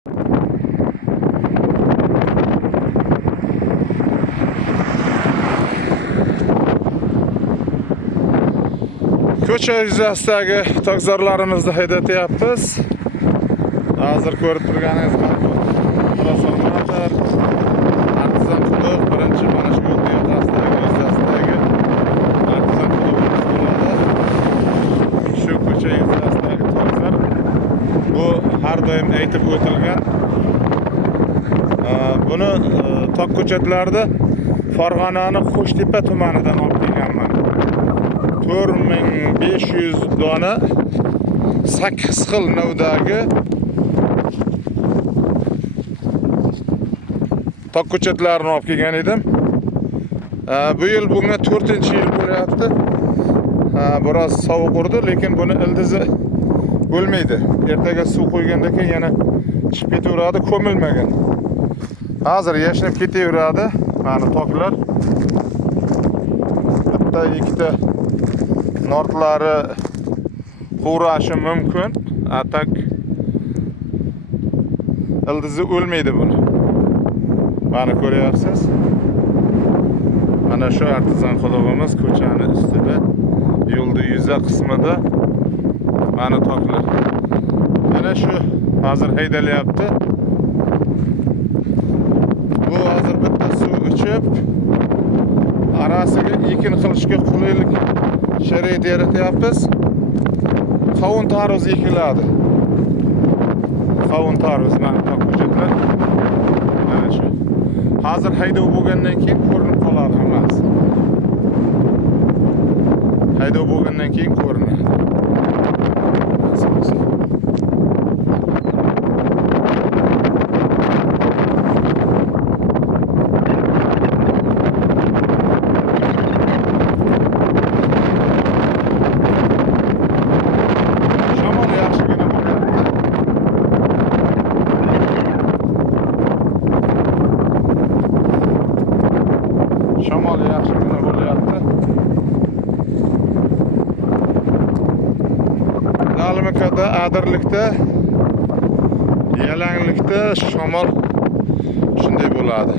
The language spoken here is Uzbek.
Ko'cha yuzasidagi tokzorlarimizni haydatyapmiz. Hozir ko'rib turganingizdek, transformator, artizan quduq, birinchi mana shu yo'l yoqasidagi yuzasidagi artizan quduqimiz bo'ladi. Shu ko'cha yuzasidagi tokzor. Bu har doim aytib o'tilgan. Buni tok ko'chatlarida Farg'onaning Qo'shtepa tumanidan olib kelganman. 4500 dona 8 xil navdagi tok ko'chatlarini olib kelgan edim. Bu yil bunga 4-yil bo'lyapti. Biroz sovuq urdi, lekin buni ildizi bo'lmaydi. Ertaga suv qo'ygandan keyin yana chiqib ketaveradi, ko'milmagan. Hozir yashnab ketaveradi mana toklar. Bitta ikkita nortlari quvrashi mumkin. Atak ildizi o'lmaydi buni. Mana ko'ryapsiz. Mana shu artizan qudug'imiz ko'chani ustida, yo'lda yuza qismida mana toklar. Mana shu hozir haydalyapti. Bu hozir bitta suv ichib arasiga ekin qilishga qulaylik sharoit yaratyapmiz. Qovun tarvuz ekiladi. Qovun tarvuz mana tok ko'chatlar. Mana shu. Hozir haydov bo'lgandan keyin ko'rinib qoladi hammasi. Haydov bo'lgandan keyin ko'rinadi. Shamol yaxshigina bo'lyapti. Nalmikada, Adirlikda, Yalanglikda shamol shunday bo'ladi.